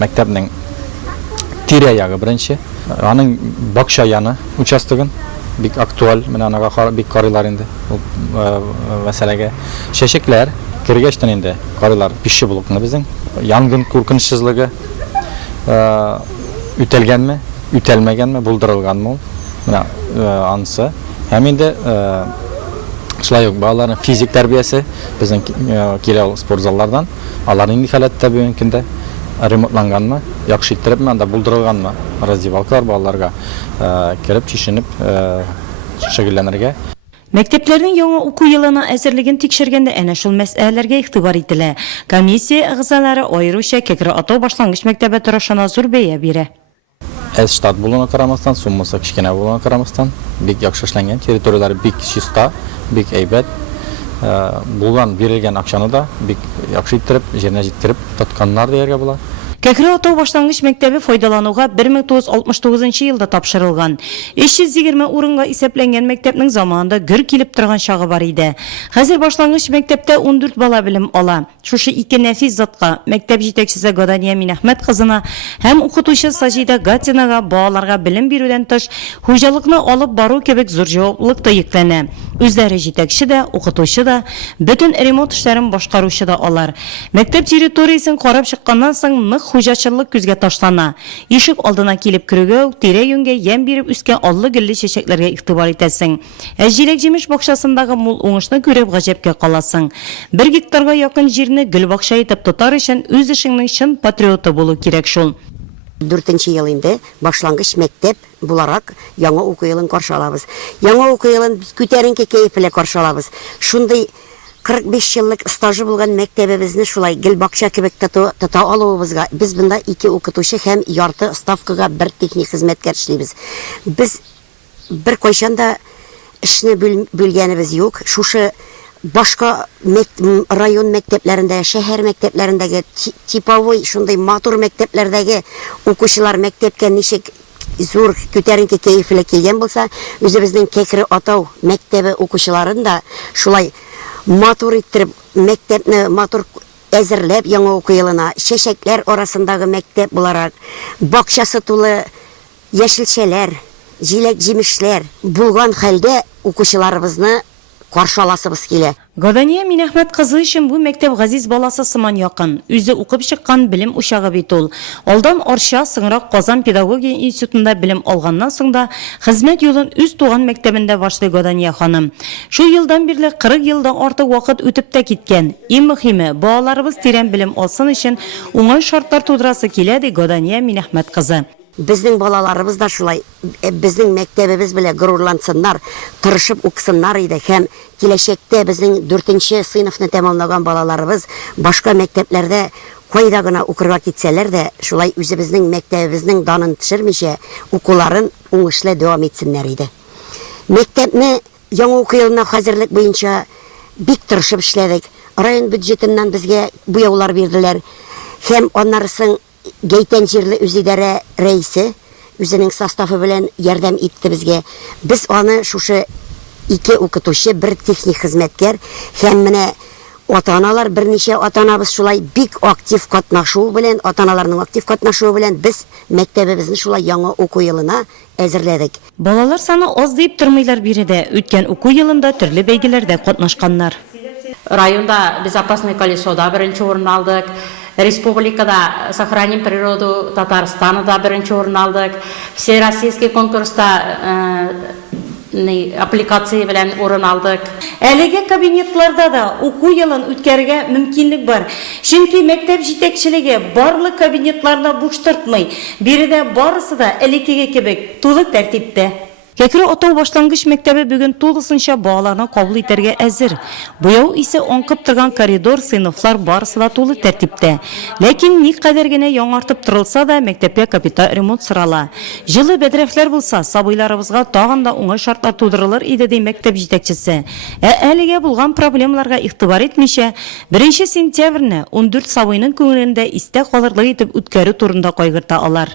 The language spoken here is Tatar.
Мәктәпнең тирә ягы беренче. Аның бакча яны участогын бик актуаль, менә аңа бик карыйлар инде. Мәсьәләгә чәчәкләр кергәчтән инде карыйлар пишче булыкны безнең. Янгын куркынычсызлыгы үтәлгәнме, үтәлмәгәнме, булдырылганмы? Менә анысы. Һәм инде шулай ук балаларның физик тәрбиясе безнең килә спорт заллардан аларның ни халәттә бүгенге көндә ремонтланганмы, яхшы иттерепме, анда булдырылганмы, раздевалкалар балаларга кереп чишенеп шөгыльләнергә. Мәктәпләрнең яңа уку елына әзерлеген тикшергәндә әнә шул мәсьәләләргә игътибар ителә. Комиссия әгъзалары аеруча Кәкре Атау башлангыч мәктәбе торышына зур бәя бирә. Әз штат булуына карамастан, суммасы кичкенә булуына карамастан, бик яхшы эшләнгән, территорияләре бик чиста, бик әйбәт. Булган бирелгән акчаны да бик яхшы иттереп, җиренә җиткереп тотканнар дияргә була. Кәкре Атау башлангыч мәктәбе файдалануга 1969 елда тапшырылган. 320 урынга исәпләнгән мәктәпнең заманында гөр килеп торган чагы бар иде. Хәзер башлангыч мәктәптә 14 бала белем ала. Шушы ике нәфис затка мәктәп җитәкчесе Гадания Минәхмәт кызына һәм укытучы Саҗида Гатинага балаларга белем бирүдән тыш хуҗалыкны алып бару кебек зур җаваплылык та йөкләнә. Үзләре җитәкче дә, укытучы да, бөтен ремонт эшләрен башкаручы да алар. Мәктәп территориясен карап чыкканнан соң нык хуҗачылык күзгә ташлана. Ишек алдына килеп керүгә, тирә-юньгә ям биреп үскән аллы гөлле чәчәкләргә игътибар итәсең. Җиләк җимеш бакчасындагы мул уңышны күреп гаҗәпкә каласың. 1 гектарга якын җирне гөл бакча итеп тотар өчен үз эшеңнең чын патриоты булу кирәк шул. 4-нче ел инде башлангыч мәктәп буларак яңа уку елын каршы алабыз. Яңа уку елын без күтәренке кәеф белән каршы алабыз. Шундый 45 еллык стажы булган мәктәбебезне шулай гел бакча кебек тота алуыбызга без монда 2 укытучы һәм ярты ставкага 1 техник хезмәткәр эшлибез. Без бер кайчан да эшне бүлгәнебез юк. Шушы башка район мәктәпләрендә, шәһәр мәктәпләрендәге типовой шундый матур мәктәпләрдәге укучылар мәктәпкә ничек зур күтәренке кәефле килгән булса, үзебезнең Кәкре Атау мәктәбе укучыларын да шулай матур иттереп, мәктәпне матур әзерләп яңа уку елына, чәчәкләр арасындагы мәктәп буларак, бакчасы тулы яшелчәләр, җиләк-җимешләр булган хәлдә укучыларыбызны каршы аласыбыз килә. Гадания Минәхмәт кызы өчен бу мәктәп газиз баласы сыман якын. Үзе укып чыккан белем учагы бит ул. Алдан Арча, соңрак Казан педагогия институтында белем алганнан соң да хезмәт юлын үз туган мәктәбендә башлый Гадания ханым. Шу елдан бирле 40 елдан артык вакыт үтеп тә киткән. Иң мөһиме, балаларыбыз тирән белем алсын өчен уңай шартлар тудырасы килә ди Гадания Минәхмәт кызы. Безнең балаларыбыз да шулай, безнең мәктәбебез белән горурлансыннар, тырышып укысыннар иде һәм киләчәктә безнең 4-нче сыйныфны тәмамлаган балаларыбыз башка мәктәпләрдә кайда гына укырга китсәләр дә, шулай үзебезнең мәктәбебезнең данын төшермичә укуларын уңышлы дәвам итсеннәр иде. Мәктәпне яңа уку елына хәзерлек буенча бик тырышып эшләдек. Район бюджетыннан безгә буяулар бирделәр һәм аннарысын Гәйтән җирле үзидарә рәисе үзенең составы белән ярдәм итте безгә. Без аны шушы 2 укытучы, 1 техник хезмәткәр һәм менә ата-аналар берничә ата-анабыз шулай бик актив катнашуы белән, ата-аналарның актив катнашуы белән без мәктәбебезне шулай яңа уку елына әзерләдек. Балалар саны аз дип тормыйлар биредә. Үткән уку елында төрле бәйгеләрдә катнашканнар. Районда безопасное колесода 1-нче урын алдык. Республикада сохраним природу Татарстана да 1-нче урын алдык. Всероссийский конкурста аппликация белән урын алдык. Әлеге кабинетларда да уку елын үткәргә мөмкинлек бар. Чөнки мәктәп җитәкчелеге барлык кабинетларны буш тартмый. Биредә барысы да элекеге кебек тулы тәртиптә. Кәкре Атау башлангыч мәктәбе бүген тулысынча балаларны кабул итәргә әзер. Буяу исе аңкып торган коридор, сыйныфлар барысы да тулы тәртиптә. Ләкин никадәр генә яңартып тырылса да мәктәпкә капиталь ремонт сорала. Җылы бәдрәфләр булса, сабыйларыбызга тагын да уңай шартлар тудырылыр иде ди мәктәп җитәкчесе. Әлегә булган проблемаларга игътибар итмичә, 1 сентябрьне 14 сабыйның күңелендә истә калырлык итеп үткәрү турында кайгырта алар.